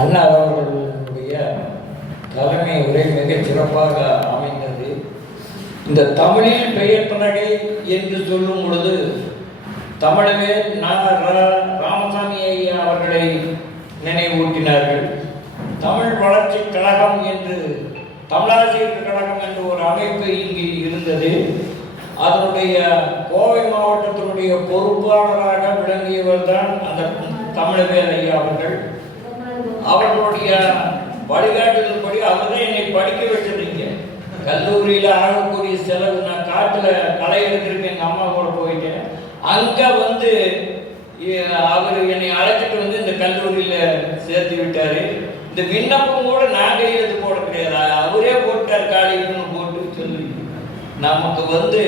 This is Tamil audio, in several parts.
அண்ணா அவர்களுடைய தலைமை உரை மிக சிறப்பாக அமைந்தது. இந்த தமிழில் பெயர் பலகை என்று சொல்லும் பொழுது தமிழவே ராமசாமி ஐயா அவர்களை நினைவூட்டினார்கள். தமிழ் வளர்ச்சி கழகம் என்று தமிழாசிரியர் கழகம் என்று ஒரு அமைப்பு இங்கு இருந்தது. அதனுடைய கோவை மாவட்டத்தினுடைய பொறுப்பாளராக விளங்கியவர் தான் அந்த தமிழவேல் ஐயா அவர்கள். அவர்களுடைய வழிகாட்டுதல்படி படி என்னை படிக்க வச்சிருக்கீங்க கல்லூரியில் ஆகக்கூடிய செலவு நான் காட்டில் களை எடுத்துருக்கு எங்கள் அம்மா கூட போயிட்டேன். அங்கே வந்து அவர் என்னை அழைச்சிட்டு வந்து இந்த கல்லூரியில் சேர்த்து விட்டார். இந்த விண்ணப்பம் கூட நான் கையெழுத்து போட கிடையாது. அவரே போட்டார் காலையில் போட்டு சொல்லி நமக்கு வந்து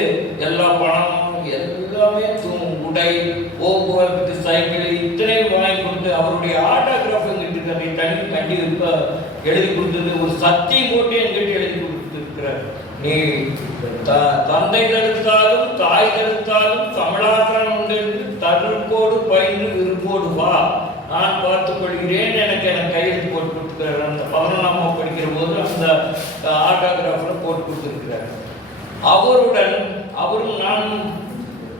எல்லா பணமும் எல்லாமே உடை போக்குவரத்து சைக்கிள் இத்தனையும் வாங்கி கொடுத்து அவருடைய ஆட்டோகிராஃப் எங்கிட்ட கண்டிப்பா எழுதி கொடுத்தது ஒரு சக்தி போட்டு என்கிட்ட எழுதி கொடுத்திருக்கிறார். நீ த- தந்தை தடுத்தாலும் தாய் கருத்தாலும் தமிழாத்தான் உண்டு என்று தருக்கோடு பயின்று விருப்போடு வா. நான் பார்த்துக் கொள்கிறேன் எனக்கு எனக்கு கையெழுத்து போட்டு கொடுத்துருக்கிறார். அந்த பதினொன்றாம் படிக்கிற போது அந்த ஆட்டோகிராஃபில் போட்டு கொடுத்துருக்கிறார். அவருடன் அவரும் நான்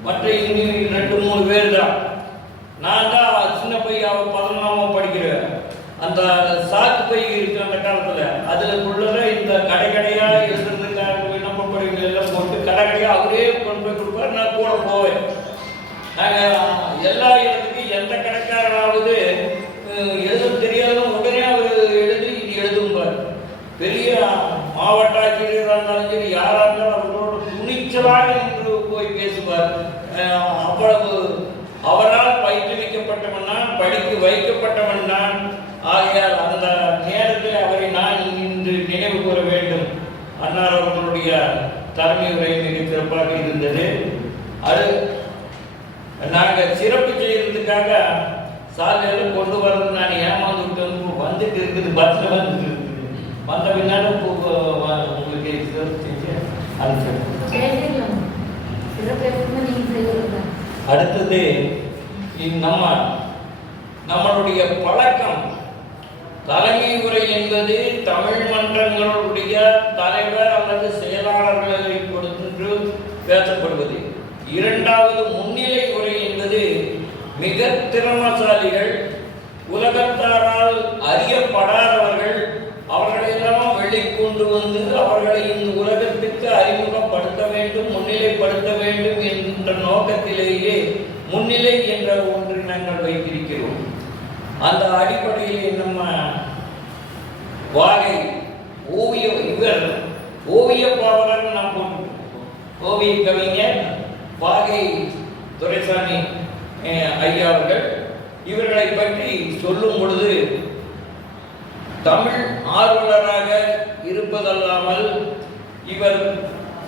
மற்ற இன்னும் ரெண்டு மூணு பேர் தான் நான் தான் சின்ன பையன் அவன் பதினொன்றாம் படிக்கிறேன் அந்த சாக்கு பை இருக்கு அந்த அதுல அதுக்குள்ள இந்த கடை கடையா எழுதுறதுக்காக விண்ணப்ப படிகள் எல்லாம் போட்டு கடை கடையா அவரே கொண்டு போய் கொடுப்பார் நான் கூட போவேன். நாங்க எல்லா இடத்துக்கும் எந்த கடைக்காரனாவது எதுவும் தெரியாத உடனே அவர் எழுதி இது எழுதும்பார். பெரிய மாவட்ட ஆட்சியராக இருந்தாலும் சரி யாரா இருந்தாலும் அவர்களோட துணிச்சலாக நின்று போய் பேசுவார். அஹ், அவ்வளவு அவரால் பயிற்றுவிக்கப்பட்டவன் நான் படிக்க வைக்கப்பட்டவன் நான் ஆகையால் அந்த நேரத்தில் அவரை நான் இன்று நினைவு கூற வேண்டும் அன்னார் அவர்களுடைய தலைமை உரை மிக சிறப்பாக இருந்தது. அது நாங்க சிறப்பு செய்யறதுக்காக சாலையில கொண்டு வர்றது நான் ஏமாந்து விட்டு வந்துட்டு இருக்குது பஸ்ல வந்துட்டு இருக்குது. வந்த பின்னால உங்களுக்கு சிறப்பு செஞ்சு. அடுத்தது நம்ம நம்மளுடைய பழக்கம் தலைமை உரை என்பது தமிழ் மன்றங்களுடைய இரண்டாவது முன்னிலை உரை என்பது மிக திறமசாலிகள் உலகத்தாரால் அறியப்படாதவர்கள் அவர்களெல்லாம் வெளிக்கொண்டு வந்து அவர்களை இந்த உலகத்திற்கு அறிமுகப்படுத்த வேண்டும் முன்னிலைப்படுத்த வேண்டும் என்ற நோக்கத்திலேயே முன்னிலை என்ற ஒன்று நாங்கள் வைத்திருக்கிறோம். அந்த அடிப்படையில் நம்ம வாகை ஓவிய இவர் ஓவிய பாவலர் நாம் ஓவிய கவிஞர் பாகை துரைசாமி ஐயா அவர்கள் இவர்களை பற்றி சொல்லும் பொழுது தமிழ் ஆர்வலராக இருப்பதல்லாமல் இவர்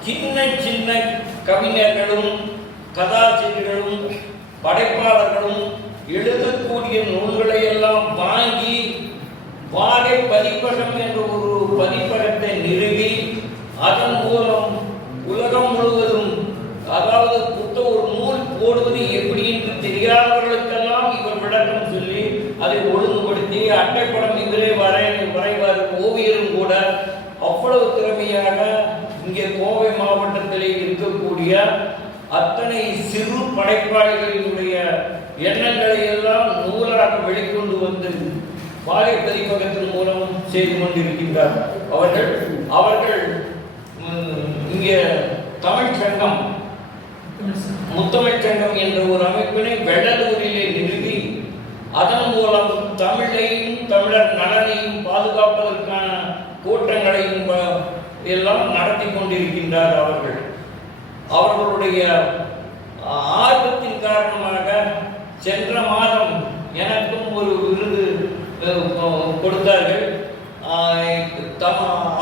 சின்ன சின்ன கவிஞர்களும் கதாசிரியர்களும் படைப்பாளர்களும் எழுதக்கூடிய நூல்களை எல்லாம் வாங்கி வாகை பதிப்பகம் என்ற ஒரு பதிப்பகத்தை நிறுவி அதன் மூலம் உலகம் முழுவதும் அதாவது புத்த ஒரு நூல் போடுவது எப்படி என்று தெரியாதவர்களுக்கெல்லாம் இவர் விளக்கம் சொல்லி அதை ஒழுங்குபடுத்தி அட்டைப்படம் இவரே வரை வரைவார் ஓவியரும் கூட அவ்வளவு திறமையாக இங்கே கோவை மாவட்டத்திலே இருக்கக்கூடிய அத்தனை சிறு படைப்பாளிகளினுடைய எண்ணங்களை எல்லாம் நூலாக வெளிக்கொண்டு வந்து வாகை பதிப்பகத்தின் மூலம் செய்து கொண்டிருக்கின்றார். அவர்கள் அவர்கள் இங்கே தமிழ் சங்கம் முத்தமிழ் சங்கம் என்ற ஒரு அமைப்பினை வெள்ளலூரிலே நிறுவி அதன் மூலம் தமிழையும் தமிழர் நலனையும் பாதுகாப்பதற்கான கூட்டங்களையும் எல்லாம் நடத்தி கொண்டிருக்கின்றார் அவர்கள். அவர்களுடைய ஆர்வத்தின் காரணமாக சென்ற மாதம் எனக்கும் ஒரு விருது கொடுத்தார்கள்.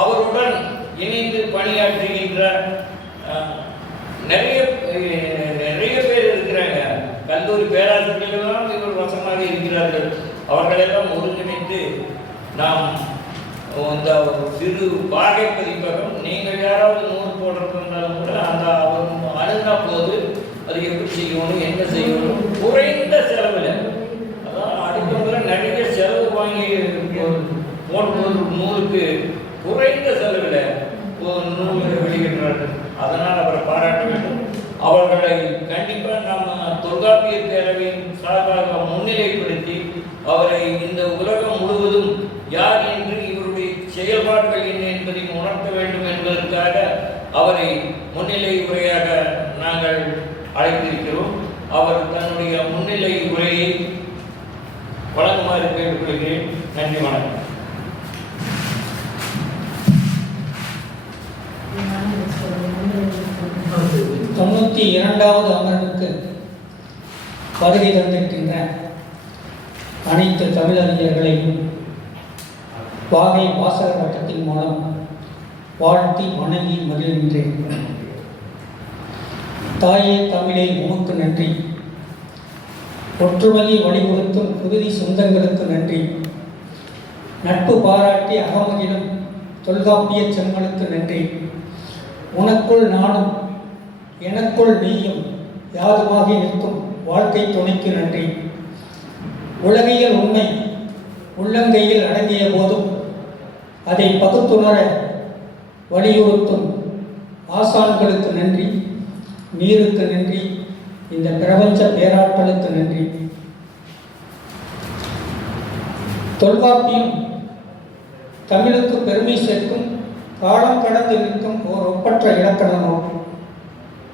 அவருடன் இணைந்து பணியாற்றுகின்ற நிறைய நிறைய பேர் இருக்கிறாங்க. கல்லூரி பேராசிரியர்களெல்லாம் இவர் வசமாக இருக்கிறார்கள். அவர்களெல்லாம் ஒருங்கிணைத்து நாம் இந்த சிறு பாகை பதிப்பகம் நீங்கள் யாராவது நூல் போடுறது கூட அந்த அவர் அணுகினா போது அது எப்படி செய்யணும் என்ன செய்யணும் குறைந்த செலவில் அதான் அடுத்த முறை நிறைய செலவு வாங்கி போடும்போது நூலுக்கு குறைந்த செலவில் ஒரு நூல்களை வெளியிடுறார்கள். அதனால் அவரை பாராட்ட வேண்டும். அவர்களை கண்டிப்பாக நாம் தொல்காப்பிய பேரவையின் சார்பாக முன்னிலைப்படுத்தி அவரை இந்த உலகம் முழுவதும் யார் என்று என்பதையும் உணர்த்த வேண்டும் என்பதற்காக அவரை முன்னிலை உரையாக நாங்கள் அழைத்திருக்கிறோம். அவர் தன்னுடைய முன்னிலை உரையை வழங்குமாறு கேட்டுக்கொள்கிறேன். நன்றி வணக்கம். தொண்ணூற்றி இரண்டாவது அமர்வுக்கு வருகை தந்திருக்கின்ற அனைத்து தமிழறிஞர்களையும் வாகை வாசகர் வட்டத்தின் மூலம் வாழ்த்தி வணங்கி மகிழ்கின்றேன். தாயே தமிழே உமக்கு நன்றி. ஒற்றுமையை வலியுறுத்தும் புகுதி சொந்தங்களுக்கு நன்றி. நட்பு பாராட்டி அகமகிழும் தொல்காப்பிய செம்மனுக்கு நன்றி. உனக்குள் நானும் எனக்குள் நீயும் யாதுமாகி நிற்கும் வாழ்க்கை துணைக்கு நன்றி. உலகியல் உண்மை உள்ளங்கையில் அடங்கிய போதும் அதை பகுத்துணர வலியுறுத்தும். ஆசான்களுக்கு நன்றி. நீருக்கு நன்றி. இந்த பிரபஞ்ச பேராற்றலுக்கு நன்றி. தொல்காப்பியம். தமிழுக்கு பெருமை சேர்க்கும். காலம் கடந்து நிற்கும் ஓர் ஒப்பற்ற இலக்கண நூல்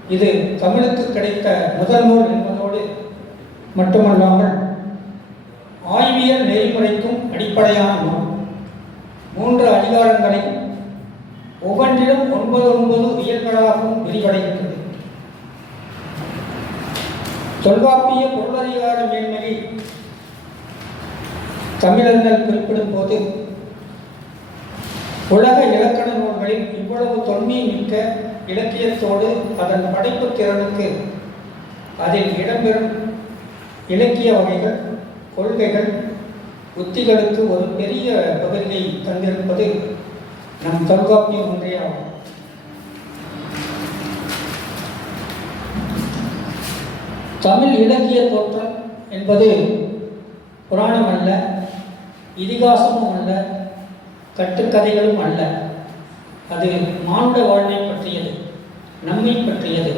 இது தமிழுக்கு கிடைத்த முதல் நூல் என்பதோடு மட்டுமல்லாமல் ஆய்வியல் நெறிமுறைக்கும் அடிப்படையான நூல். மூன்று அதிகாரங்களை ஒவ்வொன்றிலும் ஒன்பது ஒன்பது இயல்களாகவும் விரிவடைகின்றது. தொல்காப்பிய பொருளதிகார மேன்மையை தமிழர்கள் குறிப்பிடும் போது உலக இலக்கண நூல்களில் இவ்வளவு தொன்மை மிக்க இலக்கியத்தோடு அதன் படைப்பு திறனுக்கு அதில் இடம்பெறும் இலக்கிய வகைகள் கொள்கைகள் உத்திகளுக்கு ஒரு பெரிய பகுதியை தந்திருப்பது நம் தொல்காப்பியம் ஒன்றே ஆகும். தமிழ் இலக்கிய தோற்றம் என்பது புராணம் அல்ல இதிகாசமும் அல்ல கட்டுக்கதைகளும் அல்ல. அது மானுட வாழ்வை பற்றியது நம்மை பற்றியது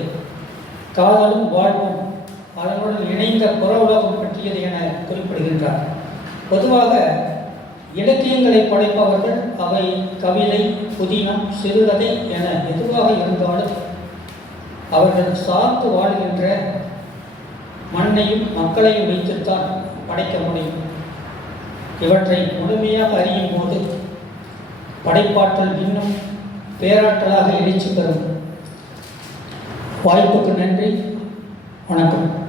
காதலும் வாழ்வும் அதனுடன் இணைந்த புற உலகம் பற்றியது என குறிப்பிடுகின்றார். பொதுவாக இலக்கியங்களை படைப்பவர்கள் அவை கவிதை புதினம் சிறுகதை என எதுவாக இருந்தாலும் அவர்கள் சார்ந்து வாழ்கின்ற மண்ணையும் மக்களையும் வைத்துத்தான் படைக்க முடியும். இவற்றை முழுமையாக அறியும் போது படைப்பாற்றல் இன்னும் பேராற்றலாக எழுச்சி பெறும். வாய்ப்புக்கு நன்றி. வணக்கம்.